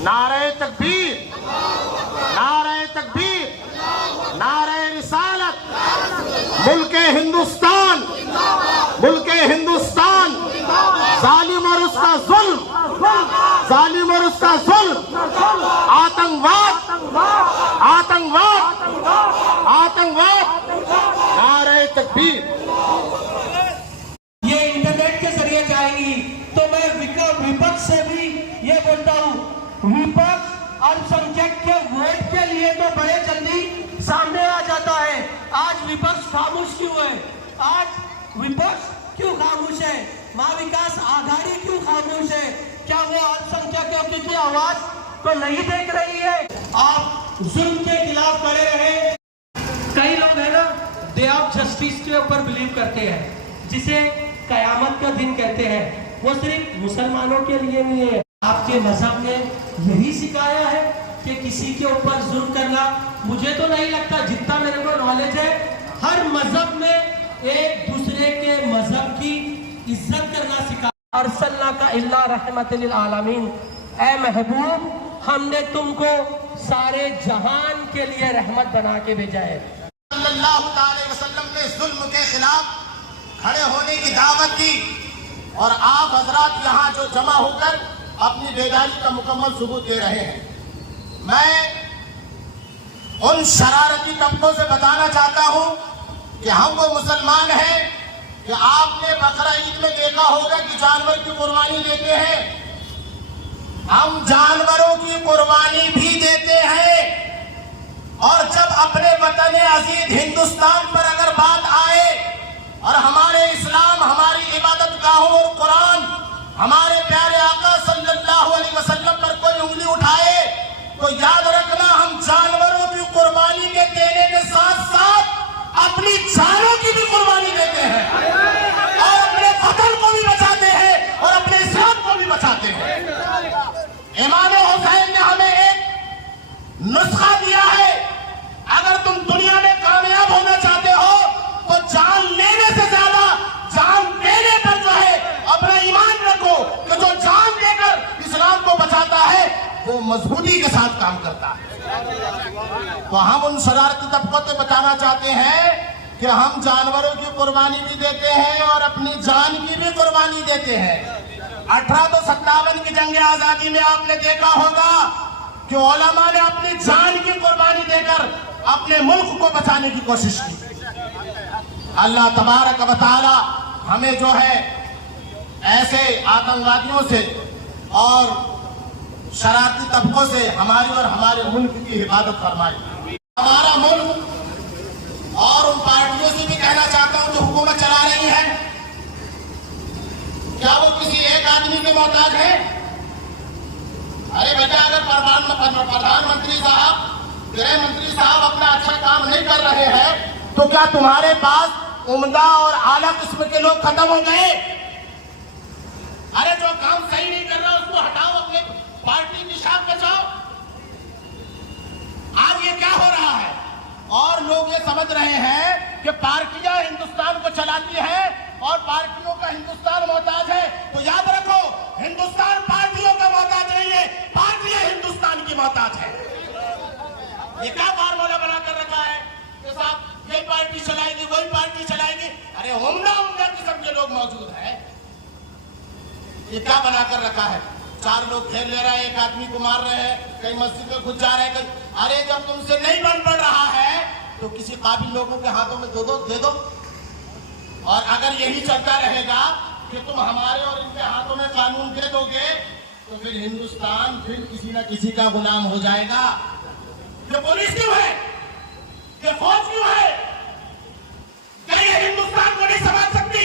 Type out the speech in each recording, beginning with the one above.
नारे तकबीर, नारे तकबीर, नारे रिसालत। मुल्के हिंदुस्तान, मुल्के हिंदुस्तान, जालिम और उसका जुल्म, जालिम और उसका जुल्म, आतंकवाद, आतंकवाद, आतंकवाद। नारे तकबीर। ये इंटरनेट के जरिए जाएगी तो मैं विपक्ष से भी ये बोलता हूँ, विपक्ष अल्पसंख्यक के वोट के लिए तो बड़े जल्दी सामने आ जाता है। आज विपक्ष खामोश क्यों है? आज विपक्ष क्यों खामोश है? महाविकास आघाड़ी क्यों खामोश है? क्या वो अल्पसंख्यकों की आवाज को नहीं देख रही है? आप जुल्म के खिलाफ खड़े रहे। कई लोग है ना, डे ऑफ जस्टिस के ऊपर बिलीव करते हैं, जिसे कयामत का दिन कहते हैं। वो सिर्फ मुसलमानों के लिए नहीं है। आपके मजहब ने यही सिखाया है कि किसी के ऊपर जुल्म करना? मुझे तो नहीं लगता, जितना मेरे को नॉलेज है, हर मजहब में एक दूसरे के मजहब की इज्जत करना सिखा। अरसलना का इल्ला रहमतल लिल आलमीन, ऐ महबूब, हमने तुमको सारे जहान के लिए रहमत बना के भेजा है। सल्लल्लाहु अलैहि वसल्लम ने जुल्म के खिलाफ खड़े होने की दावत दी और आप हजरात यहाँ जो जमा होकर अपनी बेदारी का मुकम्मल सबूत दे रहे हैं। मैं उन शरारती तबकों से बताना चाहता हूँ कि हम वो मुसलमान हैं कि आपने बकरा ईद में देखा होगा कि जानवर की कुर्बानी देते हैं। हम जानवरों की कुर्बानी भी देते हैं और जब अपने वतन अजीज हिंदुस्तान पर अगर बात आए और हमारे इस्लाम, हमारी इबादत गाहों और कुरान, हमारे प्यारे आका सल्लल्लाहु अलैहि वसल्लम पर कोई उंगली उठाए तो याद रखना, हम जानवरों की कुर्बानी के देने के साथ साथ अपनी जानों की भी कुर्बानी देते हैं और अपने वतन को भी बचाते हैं और अपने इस्लाम को भी बचाते हैं। इमाम हुसैन ने हमें एक नुस्खा दिया है, अगर तुम दुनिया में कामयाब होना चाहते हो तो जान लेने से ज्यादा जान देने पर जो है अपना ईमान रखो कि जो जान देकर इस्लाम को बचाता है वो मजबूती के साथ काम करता है। तो हम उन शरारती तबकों से बताना चाहते हैं कि हम जानवरों की कुर्बानी भी देते हैं और अपनी जान की भी कुर्बानी देते हैं। 1857 की जंग आजादी में आपने देखा होगा कि उलमा ने अपनी जान की कुर्बानी देकर अपने मुल्क को बचाने की कोशिश की। अल्लाह तबारक व तआला हमें जो है ऐसे आतंकवादियों से और शरारती तबकों से हमारी और हमारे मुल्क की हिफाजत फरमाए। हमारा मुल्क और उन पार्टियों से भी कहना चाहता हूं जो हुकूमत चला रही है, क्या वो किसी एक आदमी के मोहताज है? अरे बेटा, अगर प्रधानमंत्री साहब, गृह मंत्री साहब अपना अच्छा काम नहीं कर रहे हैं तो क्या तुम्हारे पास उम्दा और आला किस्म के लोग खत्म हो गए? अरे जो काम सही नहीं कर रहा उसको हटाओ, अपने पार्टी की शाख बचाओ। आज ये क्या हो रहा है? और लोग ये समझ रहे हैं कि पार्टियां हिंदुस्तान को चलाती है और पार्टियों का हिंदुस्तान मोहताज है। तो याद रखो, हिंदुस्तान पार्टियों का मोहताज नहीं है, पार्टियां हिंदुस्तान की मोहताज है। ये क्या फार्मूला बनाकर रखा है कि साहब ये पार्टी चलाएगी, वही पार्टी चलाएगी? अरे उम्दा उम्दा किस्म के लोग मौजूद हैं। ये क्या बनाकर रखा है? 4 लोग खेल ले रहे हैं, एक आदमी को मार रहे हैं, कई मस्जिद में घुस जा रहे हैं। अरे जब तुमसे नहीं बन पड़ रहा है तो किसी काबिल लोगों के हाथों में दे दो। और अगर यही चलता रहेगा कि तुम हमारे और इनके हाथों में कानून दे दोगे तो फिर हिंदुस्तान फिर किसी न किसी का गुलाम हो जाएगा। ये पुलिस क्यों है? ये फौज क्यों है? क्या ये हिंदुस्तान को नहीं समझ सकती?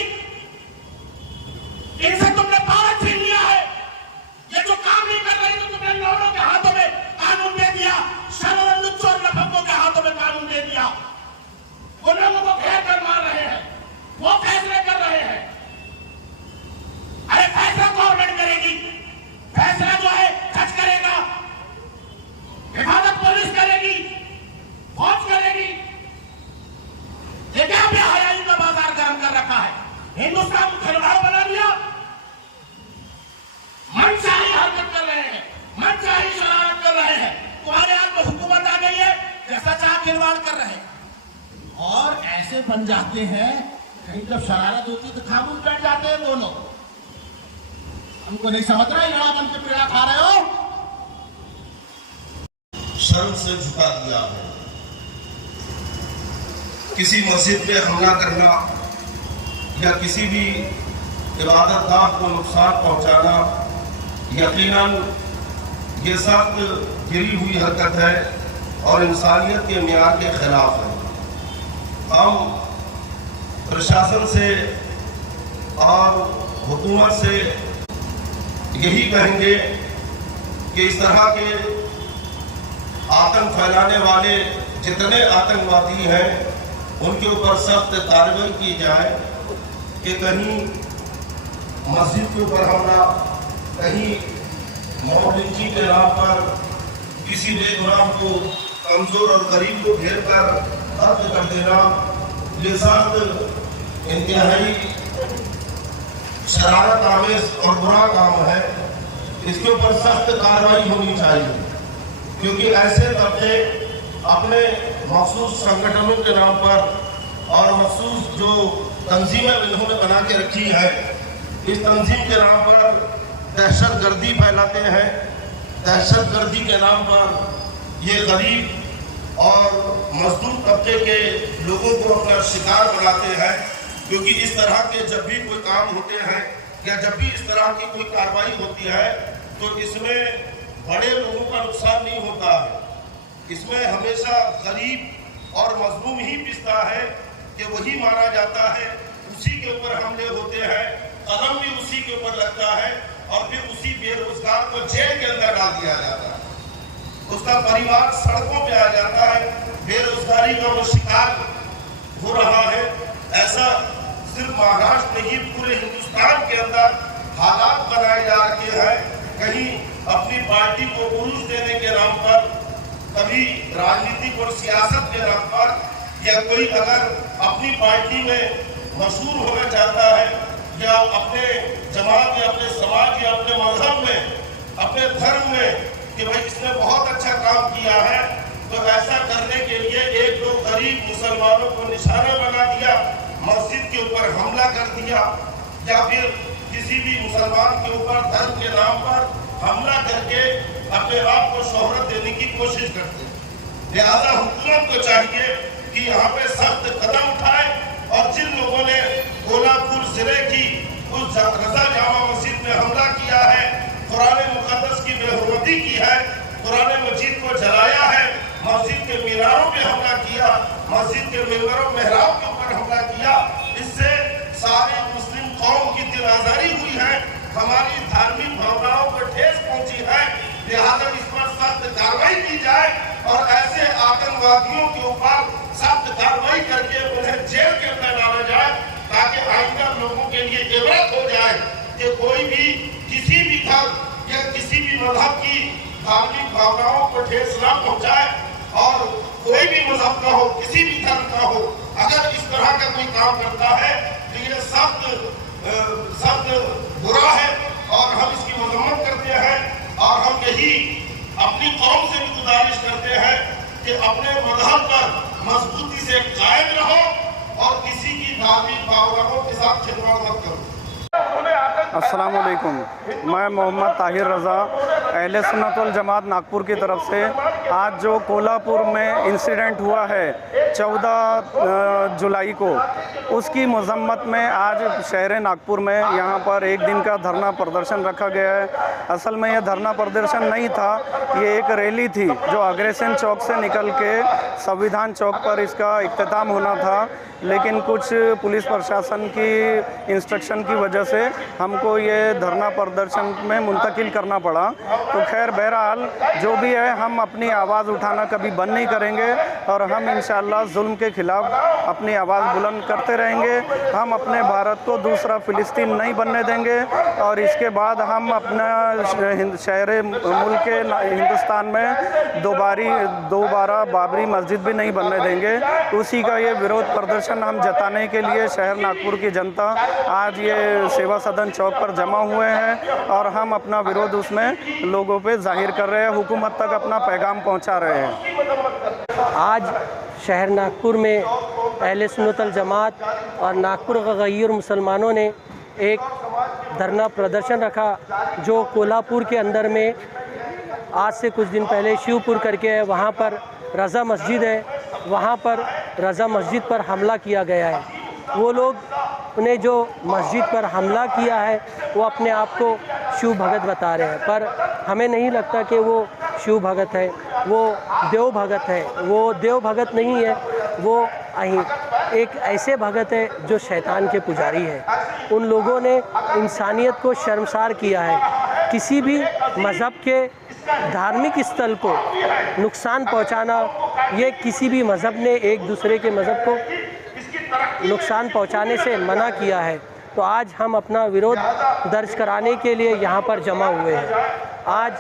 इनसे तुमने पावर छीन लिया है। ये जो काम नहीं कर रही तो तुमने लोगों के हाथों में कानून दे दिया, शरारत लुच्चों और लफंगों के हाथों में कानून दे दिया। उन लोगों को घेर कर मार रहे हैं, वो फैसले कर रहे हैं। अरे फैसला गवर्नमेंट करेगी, फैसला जो है जज करेगा, हिफाजत पुलिस करेगी, फौज करेगी। ये क्या बेहयाई का बाजार ऐसे बन जाते हैं, कहीं जब शरारत होती तो खामोश बैठ जाते हैं दोनों। हमको नहीं समझ रहा, यहाँ बन के पेड़ा खा रहे हो। शर्म से झुका दिया है। किसी मस्जिद पे हमला करना या किसी भी इबादत गाह को नुकसान पहुंचाना यकीनन ये सख्त गिरी हुई हरकत है और इंसानियत के मियार के खिलाफ है। हम प्रशासन से और हुकूमत से यही कहेंगे कि इस तरह के आतंक फैलाने वाले जितने आतंकवादी हैं उनके ऊपर सख्त कार्रवाई की जाए कि कहीं मस्जिद के ऊपर हमला, कहीं मौलिकी के नाम पर किसी बेगुनाह को, कमजोर और गरीब को घेर कर हत्या कर देना, ये सख्त इंतहाई शरारत आमेज और बुरा काम है। इसके ऊपर सख्त कार्रवाई होनी चाहिए, क्योंकि ऐसे तबके अपने मखसूस संगठनों के नाम पर और मखसूस जो तंजीमें इन्होंने बना के रखी है, इस तंजीम के नाम पर दहशत गर्दी फैलाते हैं। दहशत गर्दी के नाम पर ये गरीब और मजदूर तबके के लोगों को अपना शिकार बनाते हैं, क्योंकि इस तरह के जब भी कोई काम होते हैं या जब भी इस तरह की कोई कार्रवाई होती है तो इसमें बड़े लोगों का नुकसान नहीं होता है। इसमें हमेशा गरीब और मजलूम ही पिसता है कि वही मारा जाता है, उसी के ऊपर हमले होते हैं, कदम भी उसी के ऊपर लगता है और फिर उसी बेरोजगार को जेल के अंदर डाल दिया जाता है। उसका परिवार सड़कों पे आ जाता है, बेरोजगारी का वो शिकार हो रहा है। ऐसा सिर्फ महाराष्ट्र नहीं, पूरे हिंदुस्तान के अंदर हालात बनाए जा रहे हैं। कहीं अपनी पार्टी को उरूज देने के नाम पर, कभी राजनीतिक और सियासत के नाम पर, या कोई अगर अपनी पार्टी में मशहूर होना चाहता है या अपने जमात या अपने समाज या अपने मजहब में, अपने धर्म में कि भाई इसने बहुत अच्छा काम किया है, तो ऐसा करने के लिए एक दो गरीब मुसलमानों को निशाना बना दिया, मस्जिद के ऊपर हमला कर दिया, या फिर किसी भी मुसलमान के ऊपर धर्म के नाम पर हमला करके अपने आप को शोहरत देने की कोशिश करते हैं। लिहाजा हुकूमत को चाहिए कि यहाँ पे सख्त कदम उठाए और जिन लोगों ने कोल्हापुर जिले की उस रजा जामा मस्जिद में हमला किया है, कुरान मुकद्दस की बेहुरमती की है, कुरान मजीद को जलाया है, मस्जिद के मीनारों पे हमला किया, मस्जिद के मिंबरों मेहराब के ऊपर हमला किया, इससे सारे मुस्लिम कौम की दिल आजारी हुई है, हमारी धार्मिक भावनाओं को ठेस पहुंची है। लिहाजा इस पर सख्त कार्रवाई की जाए और ऐसे आतंकवादियों के ऊपर सख्त कार्रवाई करके उन्हें जेल के अंदर डाला जाए, ताकि आइंदा लोगों के लिए इबरत हो जाए कि कोई भी किसी भी धर्म या किसी भी मजहब की धार्मिक भावनाओं को ठेस न पहुंचाए, और कोई भी मजहब का हो, किसी भी धर्म का हो, अगर इस तरह का कोई काम करता है तो ये सख्त बुरा है और हम इसकी मजम्मत करते हैं। और हम यही अपनी कौम से भी गुजारिश करते हैं कि अपने मजहब पर मजबूती से कायम रहो और किसी की धार्मिक भावनाओं के साथ खिलवाड़ मत करो। अस्सलाम वालेकुम, मैं मोहम्मद ताहिर रज़ा अहले सुन्नत वल जमात नागपुर की तरफ से आज जो कोल्हापुर में इंसिडेंट हुआ है 14 जुलाई को, उसकी मजम्मत में आज शहर नागपुर में यहाँ पर एक दिन का धरना प्रदर्शन रखा गया है। असल में यह धरना प्रदर्शन नहीं था, ये एक रैली थी जो अग्रेसन चौक से निकल के संविधान चौक पर इसका इख्तिताम होना था, लेकिन कुछ पुलिस प्रशासन की इंस्ट्रक्शन की वजह से हमको ये धरना प्रदर्शन में मुंतकिल करना पड़ा। तो खैर बहरहाल जो भी है, हम अपनी आवाज़ उठाना कभी बंद नहीं करेंगे और हम इंशाअल्लाह जुल्म के ख़िलाफ़ अपनी आवाज़ बुलंद करते रहेंगे। हम अपने भारत को दूसरा फ़िलिस्तीन नहीं बनने देंगे और इसके बाद हम अपना शहर मुल्क के हिंदुस्तान में दोबारा बाबरी मस्जिद भी नहीं बनने देंगे। उसी का ये विरोध प्रदर्शन हम जताने के लिए शहर नागपुर की जनता आज ये सेवा सदन चौक पर जमा हुए हैं और हम अपना विरोध उसमें लोगों पे जाहिर कर रहे हैं, हुकूमत तक अपना पैगाम पहुंचा रहे हैं। आज शहर नागपुर में अहले सुन्नत वल जमात और नागपुर गैर मुसलमानों ने एक धरना प्रदर्शन रखा जो कोल्हापुर के अंदर में आज से कुछ दिन पहले शिवपुर करके है, वहाँ पर रज़ा मस्जिद है, वहाँ पर रज़ा मस्जिद पर हमला किया गया है। वो लोग उन्हें जो मस्जिद पर हमला किया है वो अपने आप को शिव भगत बता रहे हैं, पर हमें नहीं लगता कि वो शिव भगत है, वो देव भगत है। वो देव भगत नहीं है, वो एक ऐसे भगत है जो शैतान के पुजारी है। उन लोगों ने इंसानियत को शर्मसार किया है। किसी भी मज़हब के धार्मिक स्थल को नुकसान पहुंचाना, ये किसी भी मज़हब ने एक दूसरे के मज़हब को नुकसान पहुंचाने से मना किया है। तो आज हम अपना विरोध दर्ज कराने के लिए यहाँ पर जमा हुए हैं। आज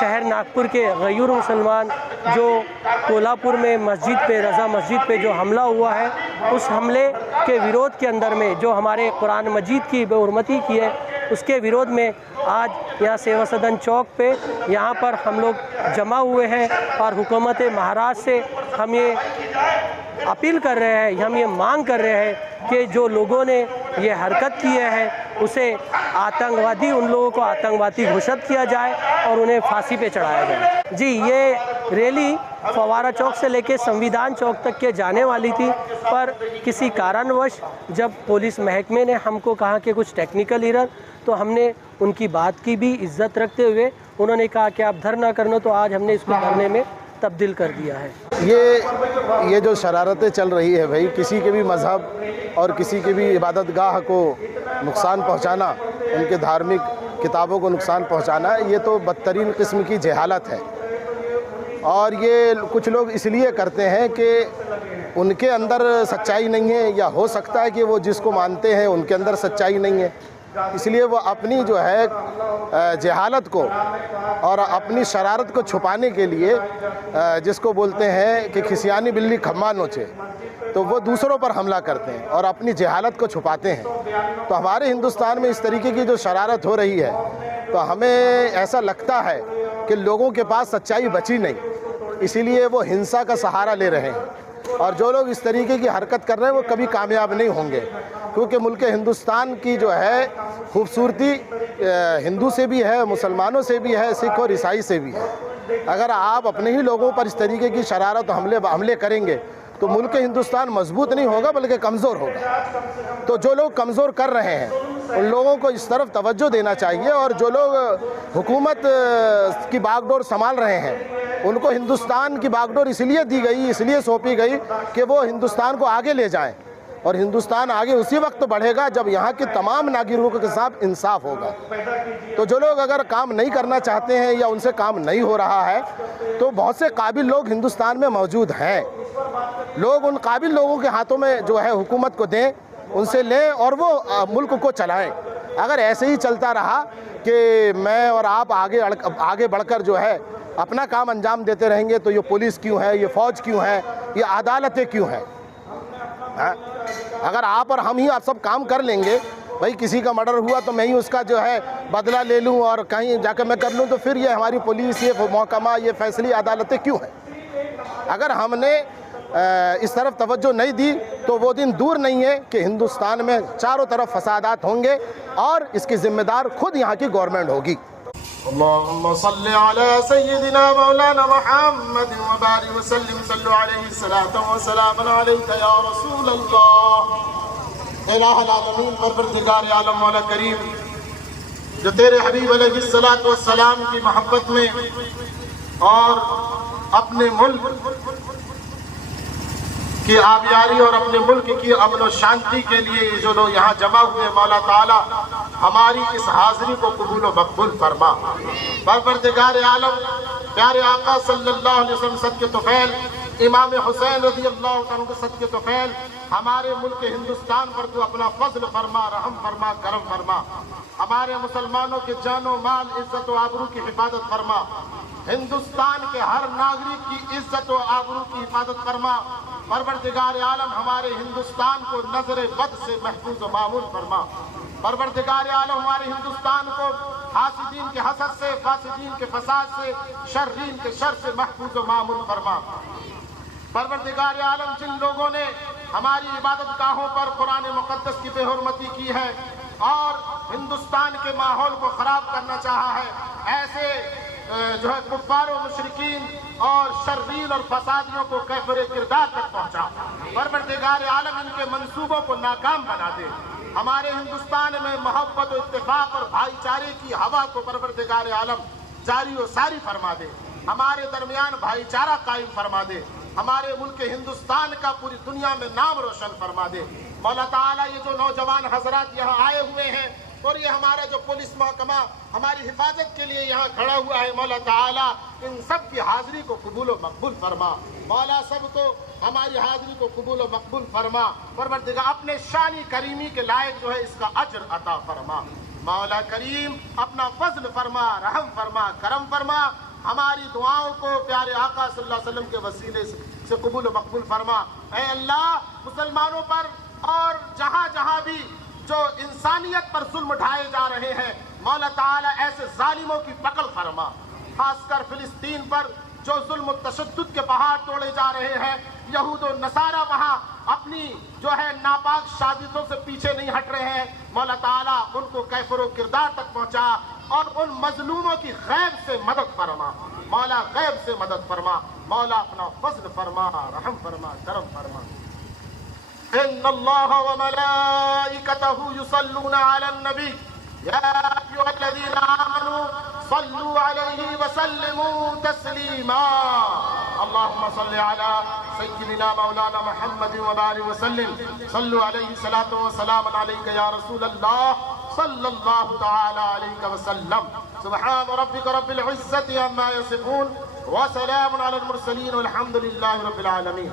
शहर नागपुर के गैर मुसलमान जो कोल्हापुर में मस्जिद पे, रज़ा मस्जिद पे जो हमला हुआ है, उस हमले के विरोध के अंदर में जो हमारे कुरान मजीद की बेहुरमती की है उसके विरोध में आज यहाँ सेवा सदन चौक पे यहाँ पर हम लोग जमा हुए हैं और हुकूमत महाराष्ट्र से हम ये अपील कर रहे हैं, हम ये मांग कर रहे हैं कि जो लोगों ने ये हरकत किए हैं उसे आतंकवादी, उन लोगों को आतंकवादी घोषित किया जाए और उन्हें फांसी पे चढ़ाया जाए। जी, ये रैली फवारा चौक से लेकर संविधान चौक तक के जाने वाली थी, पर किसी कारणवश जब पुलिस महकमे ने हमको कहा कि कुछ टेक्निकल एरर, तो हमने उनकी बात की भी इज्जत रखते हुए उन्होंने कहा कि आप धरना करना, तो आज हमने इसको धरने में तब्दील कर दिया है। ये जो शरारतें चल रही है भाई, किसी के भी मज़हब और किसी के भी इबादतगाह को नुकसान पहुंचाना, उनके धार्मिक किताबों को नुकसान पहुंचाना, ये तो बदतरीन किस्म की जहालत है। और ये कुछ लोग इसलिए करते हैं कि उनके अंदर सच्चाई नहीं है, या हो सकता है कि वो जिसको मानते हैं उनके अंदर सच्चाई नहीं है, इसलिए वो अपनी जो है जहालत को और अपनी शरारत को छुपाने के लिए, जिसको बोलते हैं कि खिसियानी बिल्ली खम्मा नोचे, तो वो दूसरों पर हमला करते हैं और अपनी जहालत को छुपाते हैं। तो हमारे हिंदुस्तान में इस तरीके की जो शरारत हो रही है, तो हमें ऐसा लगता है कि लोगों के पास सच्चाई बची नहीं, इसीलिए वो हिंसा का सहारा ले रहे हैं। और जो लोग इस तरीके की हरकत कर रहे हैं वो कभी कामयाब नहीं होंगे, क्योंकि मुल्क हिंदुस्तान की जो है खूबसूरती हिंदू से भी है, मुसलमानों से भी है, सिख और ईसाई से भी है। अगर आप अपने ही लोगों पर इस तरीके की शरारत हमले करेंगे तो मुल्क हिंदुस्तान मजबूत नहीं होगा बल्कि कमज़ोर होगा। तो जो लोग कमज़ोर कर रहे हैं उन लोगों को इस तरफ तवज्जो देना चाहिए, और जो लोग हुकूमत की बागडोर संभाल रहे हैं उनको हिंदुस्तान की बागडोर इसलिए दी गई, इसलिए सौंपी गई कि वो हिंदुस्तान को आगे ले जाएं, और हिंदुस्तान आगे उसी वक्त बढ़ेगा जब यहाँ के तमाम नागरिकों के साथ इंसाफ होगा। तो जो लोग अगर काम नहीं करना चाहते हैं या उनसे काम नहीं हो रहा है, तो बहुत से काबिल लोग हिंदुस्तान में मौजूद हैं। लोग उन काबिल लोगों के हाथों में जो है हुकूमत को दें, उनसे लें और वो मुल्क को चलाएं। अगर ऐसे ही चलता रहा कि मैं और आप आगे बढ़कर जो है अपना काम अंजाम देते रहेंगे, तो ये पुलिस क्यों है, ये फ़ौज क्यों है, ये अदालतें क्यों हैं? अगर आप और हम ही आप सब काम कर लेंगे, भाई किसी का मर्डर हुआ तो मैं ही उसका जो है बदला ले लूं और कहीं जाकर मैं कर लूं, तो फिर ये हमारी पुलिस, ये महकमा, ये फैसली अदालतें क्यों हैं? अगर हमने इस तरफ तवज्जो नहीं दी तो वो दिन दूर नहीं है कि हिंदुस्तान में चारों तरफ फसादात होंगे और इसकी जिम्मेदार खुद यहाँ की गवर्नमेंट होगी। अल्लाहुम्मा सल्ली अला सय्यिदिना मौलाना मुहम्मद व बारिक व सल्लिम सल्लु अलैहि सलातु व सलाम अलैका या रसूल अल्लाह। इलाहुल आलमीन परवरदिगार आलम मौला करीम, जो तेरे हबीब अलैहि सलातु व सलाम की मोहब्बत में और अपने मुल्क की आबियारी और अपने मुल्क की अमन और शांति के लिए जो लोग यहाँ जमा हुए, मौला ताला हमारी इस हाजिरी को कबूल व मकबूल फरमा। परवरदिगार आलम, प्यारे आका सल्लल्लाहु अलैहि वसल्लम सद के तुफैल इमाम हुसैन रज़ी अल्लाह तआला के सद के तुफैल हमारे मुल्क हिंदुस्तान पर तू अपना फजल फरमा, रहम फरमा, करम फरमा। हमारे मुसलमानों के जानो माल, इज्जत व आबरू की हिफाजत फरमा। हिंदुस्तान के हर नागरिक की इज्जत व आबरू की हिफाजत फरमा। परवरदिगार आलम, हमारे हिंदुस्तान को नजर बद से महफूज व मामून फरमा। परवरदिगार आलम, हमारे हिंदुस्तान को हासिदीन के हसद से, फासिदीन के फसाद से, शर्रीन के शर से महफूज व मामून फरमा। परवरदिगार आलम, जिन लोगों ने हमारी इबादत गाहों पर कुरान मुक़द्दस की बेहुरमती की है और हिंदुस्तान के माहौल को ख़राब करना चाहा है, ऐसे जो है कुफ़ार और मुशरिकीन और शर्रीर और फसादियों को कैफ़िर किरदार तक पहुँचा। परवरदिगार आलम इनके मंसूबों को नाकाम बना दे। हमारे हिंदुस्तान में मोहब्बत और इत्तेफाक और भाईचारे की हवा को परवरदिगार आलम जारी और सारी फरमा दे। हमारे दरमियान भाईचारा कायम फरमा दे। हमारे मुल्क हिंदुस्तान का पूरी दुनिया में नाम रोशन फरमा दे। मौला ताला ये जो नौजवान हजरात यहाँ आए हुए हैं और ये हमारा जो पुलिस महकमा हमारी हिफाजत के लिए यहाँ खड़ा हुआ है, मौला ताला इन सब की हाजिरी को कबूल व मकबूल फरमा। मौला सबको हमारी हाजिरी को कबूल व मकबूल फरमा। परवरदिगार अपने शानी करीमी के लायक जो है इसका अजर अता फरमा। मौला करीम अपना फजल फरमा, रहम फरमा, करम फरमा। हमारी दुआओं को प्यारे आका सल्लल्लाहु अलैहि वसल्लम के वसीले से कबूल व मकबूल फरमा। ऐ अल्लाह, मुसलमानों पर और जहाँ जहाँ भी जो इंसानियत पर जुल्म ढाए जा रहे हैं, मौला ताला ऐसे जालिमों की पकड़ फरमा। खासकर फिलिस्तीन पर जो जुल्म तशद्दुद के पहाड़ तोड़े जा रहे हैं, यहूद और नसारा वहाँ अपनी जो है नापाक शादियों से पीछे नहीं हट रहे हैं। मौला ताला उनको कैफर किरदार तक पहुँचा और उन मजलूमों की गैब से मदद फरमा। मौला गैब से मदद फरमा। मौला अपना फज़ल फरमा, रहम फरमा, करम फरमा। इन्नल्लाह व मलाइकतहु युसल्लूना अलन नबी या अय्युहल्लज़ीना आमनू सल्लू अलैहि व सल्लिमू तस्लीमा। अल्लाहुम्मा सल्लि अला सय्यिदिना मौलाना मुहम्मद व बारिक व सल्लिम। सल्लू अलैहि सलातो व सलाम अलैका या रसूलल्लाह सल्लल्लाहु तआला अलैहि वसल्लम। सुब्हान रब्बिक रब्बिल इज्जति अम्मा यसिफून व सलामुन अलल मुरसलीन वल्हम्दुलिल्लाहि रब्बिल आलमीन।